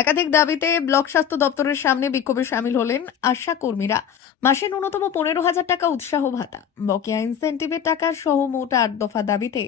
একাধিক দাবিতে ব্লক স্বাস্থ্য দপ্তরের সামনে বিক্ষোভে সামিল হলেন আশা কর্মীরা। মাসে ন্যূনতম পনেরো হাজার টাকা উৎসাহ ভাতা। বকেয়া ইনসেন্টিভের টাকা সহ মোট আট দফা দাবিতে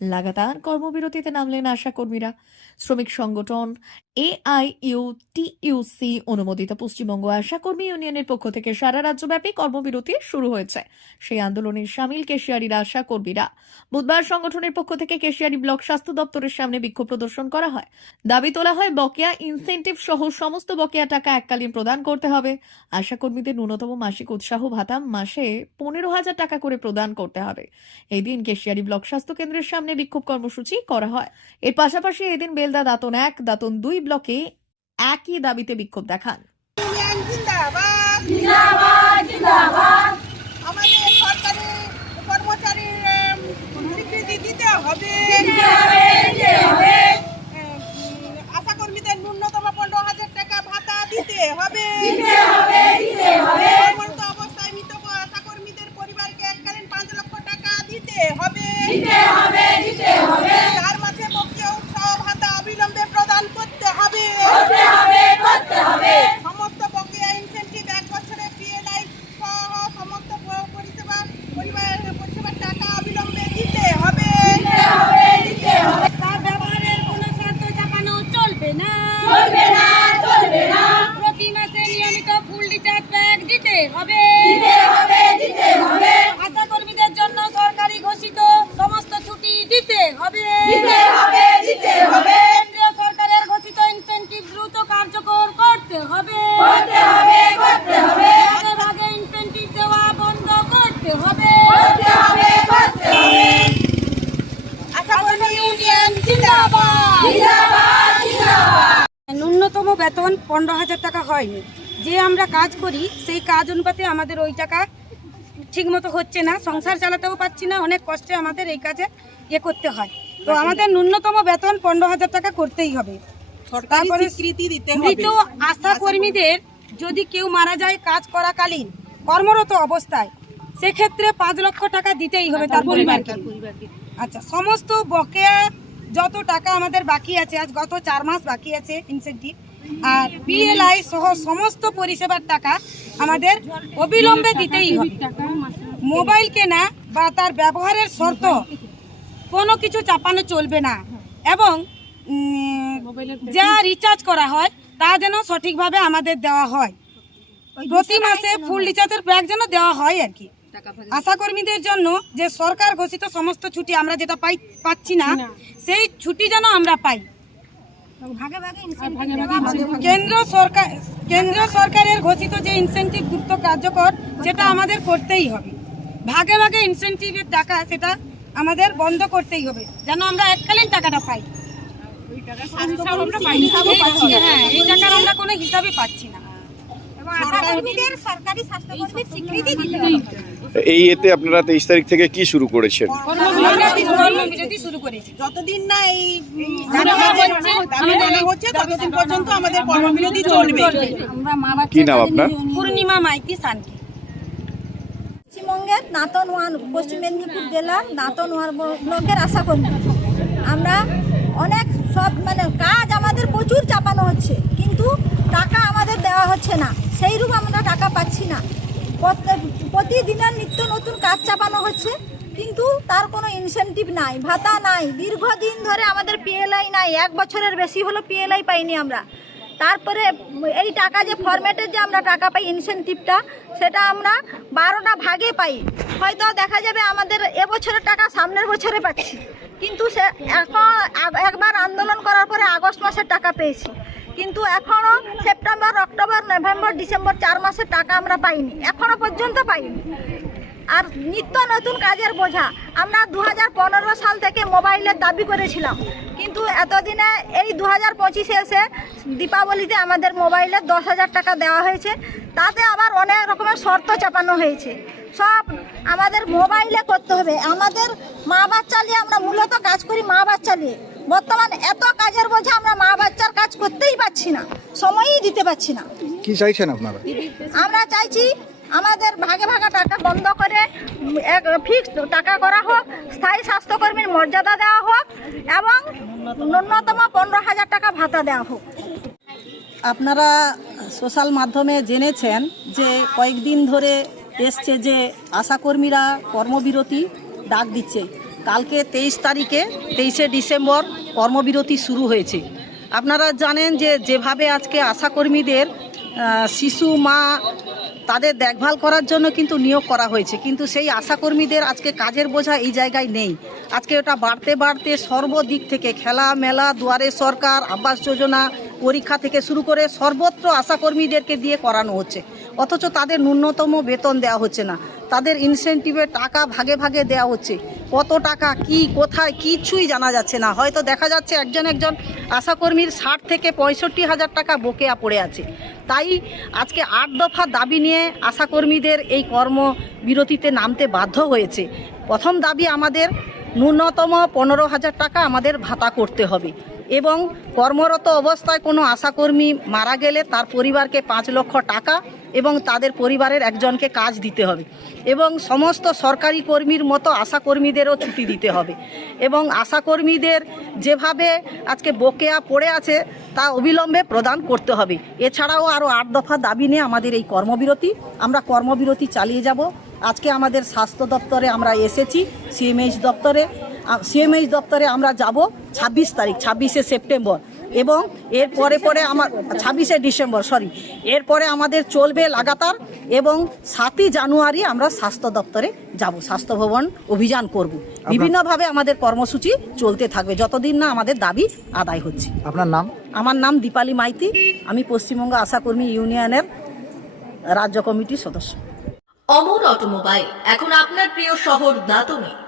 লাগাতার কর্মবিরতিতে নামলেন আশা কর্মীরা শ্রমিক সংগঠন এআইইউটিইউসি অনুমোদিত পশ্চিমবঙ্গ আশা কর্মী ইউনিয়নের পক্ষ থেকে সারা রাজ্যব্যাপী কর্মবিরতি শুরু হয়েছে। সেই আন্দোলনে সামিল কেশিয়ারির আশা কর্মীরা বুধবার সংগঠনের পক্ষ থেকে কেশিয়ারি ব্লক স্বাস্থ্য দপ্তরের সামনে বিক্ষোভ প্রদর্শন করা হয়। দাবি তোলা হয়, বকেয়া ইনসেন্টিভ সহ সমস্ত বকেয়া টাকা এককালীন প্রদান করতে হবে। আশা কর্মীদের ন্যূনতম মাসিক উৎসাহ ভাতা মাসে পনেরো হাজার টাকা করে প্রদান করতে হবে। এই দিন কেশিয়ারি ব্লক স্বাস্থ্য কেন্দ্রের সামনে বিক্ষোভ কর্মসূচি করা হয়। এর পাশাপাশি এদিন বেলদা দাঁতন এক দাঁতন দুই ব্লকে একই দাবিতে বিক্ষোভ দেখান। আশা কর্মীদের ন্যূনতম পনেরো হাজার টাকা ভাতা দিতে হবে। দিতে হবে দিতে হবে। ন্যূনতম বেতন পনেরো হাজার টাকা হয়নি। যে আমরা কাজ করি সেই কাজ অনুপাতে আমাদের ওই টাকা ঠিকমতো হচ্ছে না। সংসার চালাতেও পাচ্ছি না অনেক কষ্টে আমাদের এই কাজে ইয়ে করতে হয়। তো আমাদের ন্যূনতম বেতন পনেরো হাজার টাকা করতেই হবে। তারপরে মৃত আশা কর্মীদের যদি কেউ মারা যায় কাজ করাকালীন কর্মরত অবস্থায় সেক্ষেত্রে পাঁচ লক্ষ টাকা দিতেই হবে তার পরিবারকে। আচ্ছা সমস্ত বকেয়া যত টাকা আমাদের বাকি আছে আজ গত চার মাস বাকি আছে ইনসেন্টিভ আর পিএলআই সহ সমস্ত পরিষেবার টাকা আমাদের অবিলম্বে দিতেই হবে। মোবাইল কেনা বা তার ব্যবহারের শর্ত কোনো কিছু চাপানো চলবে না। এবং যা রিচার্জ করা হয় তা যেন সঠিকভাবে আমাদের দেওয়া হয়। প্রতি মাসে ফুল রিচার্জের প্যাক যেন দেওয়া হয় আর কি। আশা কর্মীদের জন্য যে সরকার ঘোষিত সমস্ত ছুটি আমরা যেটা পাই পাচ্ছি না সেই ছুটি যেন আমরা পাই। কেন্দ্র সরকার কেন্দ্র সরকারের ঘোষিত যে ইনসেন্টিভ দ্রুত কার্যকর সেটা আমাদের করতেই হবে। ভাগে ভাগে ইনসেন্টিভের টাকা সেটা আমাদের বন্ধ করতেই হবে যেন আমরা এককালীন টাকাটা পাই। এই- হ্যাঁ এই টাকার আমরা কোনো হিসাবে পাচ্ছি না সরকারি স্বাস্থ্যকর্মীর স্বীকৃতি দিতে হবে এই এতে আপনারা তেইশ তারিখ থেকে কি শুরু করেছেন? যতদিন না এই হচ্ছে, ততদিন পর্যন্ত আমাদের কর্মবিরতি চলবে। কি নাম আপনার? পূর্ণিমা মাইতি শান্তি পশ্চিমবঙ্গের নাতন ওয়ান পশ্চিম মেদিনীপুর জেলার নাতন ওয়ান ব্লকের আশা করি আমরা অনেক সব মানে কাজ আমাদের প্রচুর চাপানো হচ্ছে কিন্তু টাকা আমাদের দেওয়া হচ্ছে না। সেই রূপ আমরা টাকা পাচ্ছি না। প্রতিদিনের নিত্য নতুন কাজ চাপানো হচ্ছে, কিন্তু তার কোনো ইনসেন্টিভ নাই, ভাতা নাই। দীর্ঘদিন ধরে আমাদের পিএলআই নাই, এক বছরের বেশি হলো পিএলআই পাইনি আমরা। তারপরে এই টাকা যে ফরম্যাটের যে আমরা টাকা পাই ইনসেন্টিভটা সেটা আমরা বারোটা ভাগে পাই। হয়তো দেখা যাবে আমাদের এবছরের টাকা সামনের বছরে পাচ্ছি, কিন্তু সে এখন একবার আন্দোলন করার পরে আগস্ট মাসের টাকা পেয়েছি। কিন্তু এখনও সেপ্টেম্বর, অক্টোবর, নভেম্বর, ডিসেম্বর চার মাসের টাকা আমরা পাইনি। এখনও পর্যন্ত পাইনি। আর নিত্য নতুন কাজের বোঝা। আমরা দু হাজার পনেরো সাল থেকে মোবাইলের দাবি করেছিলাম। কিন্তু এতদিনে এই দু হাজার পঁচিশে এসে দীপাবলিতে আমাদের মোবাইলে দশ হাজার টাকা দেওয়া হয়েছে। তাতে আবার অনেক রকমের শর্ত চাপানো হয়েছে। সব আমাদের মোবাইলে করতে হবে। আমাদের মা বাচ্চা নিয়ে আমরা মূলত কাজ করি মা বাচ্চা নিয়ে। বর্তমান এত কাজের বোঝা আমরা মা বাচ্চার কাজ করতেই পারছি না সময়ই দিতে পারছি না। কি চাইছেন আপনারা? আমরা চাইছি আমাদের ভাগে ভাগে টাকা বন্ধ করে এক ফিক্সড টাকা করা হোক স্থায়ী স্বাস্থ্যকর্মীর মর্যাদা দেওয়া হোক এবং ন্যূনতম পনেরো হাজার টাকা ভাতা দেওয়া হোক। আপনারা সোশ্যাল মাধ্যমে জেনেছেন যে কয়েকদিন ধরে এসছে যে আশাকর্মীরা কর্মবিরতি ডাক দিচ্ছে। কালকে তেইশ তারিখে তেইশে ডিসেম্বর কর্মবিরতি শুরু হয়েছে। আপনারা জানেন যে যেভাবে আজকে আশাকর্মীদের শিশু, মা তাদের দেখভাল করার জন্য কিন্তু নিয়োগ করা হয়েছে। কিন্তু সেই আশাকর্মীদের আজকে কাজের বোঝা এই জায়গায় নেই। আজকে ওটা বাড়তে বাড়তে সর্বদিক থেকে খেলা মেলা দুয়ারে সরকার, আবাস যোজনা, পরীক্ষা থেকে শুরু করে সর্বত্র আশাকর্মীদেরকে দিয়ে করানো হচ্ছে। অথচ তাদের ন্যূনতম বেতন দেওয়া হচ্ছে না। তাদের ইনসেন্টিভে টাকা ভাগে ভাগে দেওয়া হচ্ছে। কত টাকা, কি, কোথায়, কিছুই জানা যাচ্ছে না। হয়তো দেখা যাচ্ছে একজন একজন আশাকর্মীর ষাট থেকে পঁয়ষট্টি হাজার টাকা বকেয়া পড়ে আছে। তাই আজকে আট দফা দাবি নিয়ে আশাকর্মীদের এই কর্মবিরতিতে নামতে বাধ্য হয়েছে। প্রথম দাবি আমাদের, ন্যূনতম পনেরো হাজার টাকা আমাদের ভাতা করতে হবে। এবং কর্মরত অবস্থায় কোনো আশাকর্মী মারা গেলে তার পরিবারকে পাঁচ লক্ষ টাকা এবং তাদের পরিবারের একজনকে কাজ দিতে হবে। এবং সমস্ত সরকারি কর্মীর মতো আশাকর্মীদেরও ছুটি দিতে হবে। এবং আশাকর্মীদের যেভাবে আজকে বকেয়া পড়ে আছে, তা অবিলম্বে প্রদান করতে হবে। এছাড়াও আরও আট দফা দাবি নিয়ে আমাদের এই কর্মবিরতি। আমরা কর্মবিরতি চালিয়ে যাব। আজকে আমাদের স্বাস্থ্য দপ্তরে আমরা এসেছি, সিএমএইচ দপ্তরে। সিএমএইচ দপ্তরে আমরা যাব ছাব্বিশ তারিখ, ছাব্বিশে সেপ্টেম্বর। এবং এর পরে পরে আমার ছাব্বিশে ডিসেম্বর সরি এরপরে আমাদের চলবে লাগাতার এবং সাতই জানুয়ারি আমরা স্বাস্থ্য দপ্তরে যাব স্বাস্থ্য ভবন অভিযান করব। বিভিন্নভাবে আমাদের কর্মসূচি চলতে থাকবে যতদিন না আমাদের দাবি আদায় হচ্ছে। আপনার নাম? আমার নাম দীপালি মাইতি আমি পশ্চিমবঙ্গ আশাকর্মী ইউনিয়নের রাজ্য কমিটির সদস্য। অমর অটোমোবাইল এখন আপনার প্রিয় শহর দাতনে।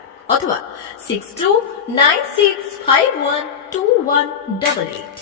অথবা six two nine six five one two one double eight